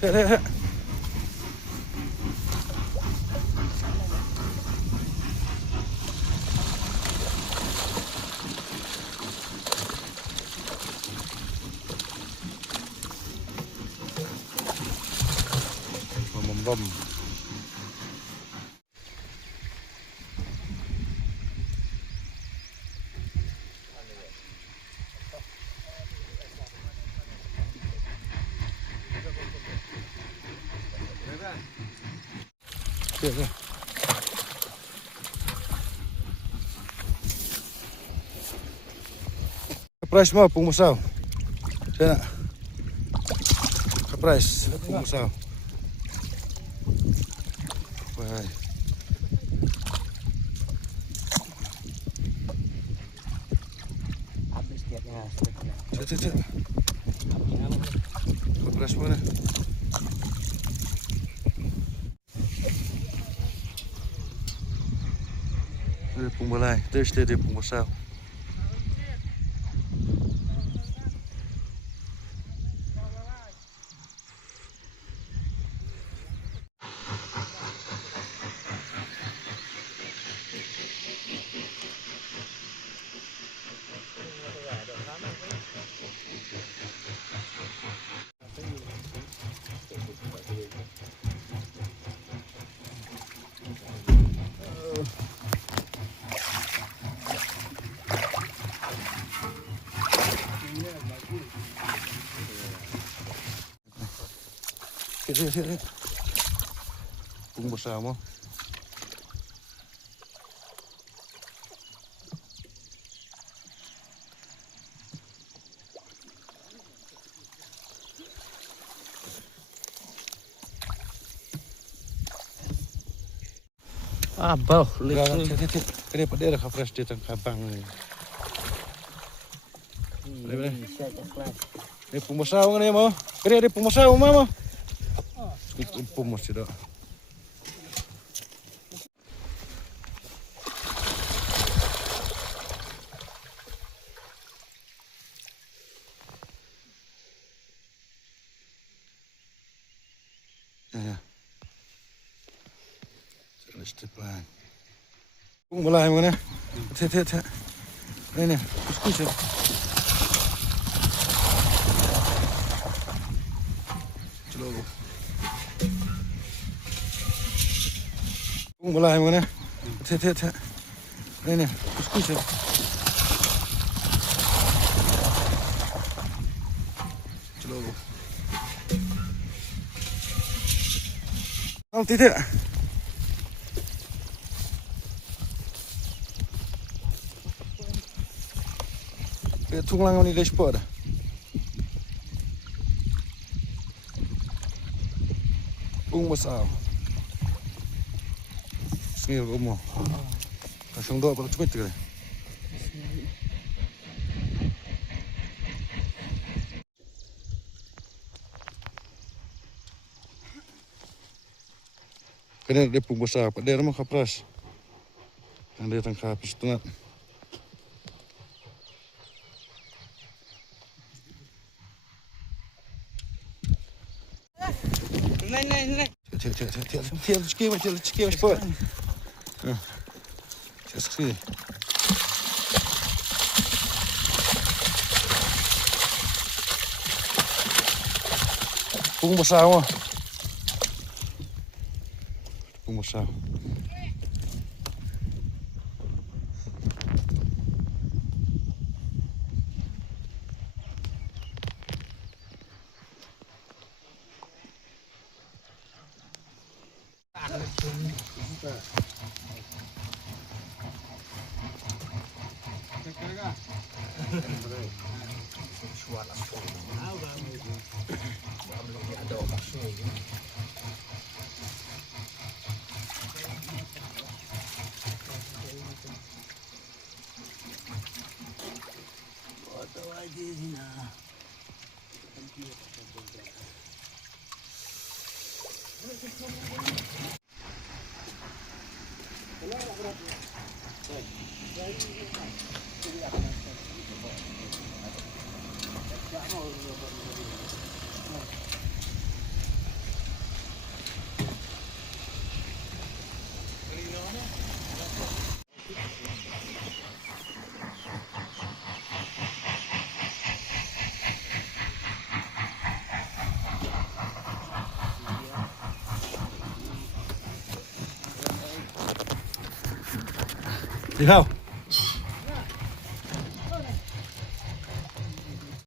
Thế. Bầm. Được rồi. Kaprais mo pumusaw. Sana. Kaprais pumusaw. Wah. Habis tiapnya. Cek. Kaprais mo na. Đây pumbalai, đây để pumusaw. Sini. Pumusaw mo. Abah, Lihat. Ini pada dah fresh di tengah kabang ni. Ini pumusaw ni mo. Kaya ada pumusaw mo. Itu pumus tidak. Ya. Terus depan. Mulai mana? Tete. Ini. Kus. Coba. Mulai mana? Tete. Ini. Kus. Coba. Tidak. Tung lang ni guys po. Pumusaw. Sini mo. Kasong do para cepet ke. Kena dia pumusaw, pada dia mau kapras. Yang dia tangkap setengah. Nein. Tiap sikit cepat. Sikit. Pumusaw. Di hao.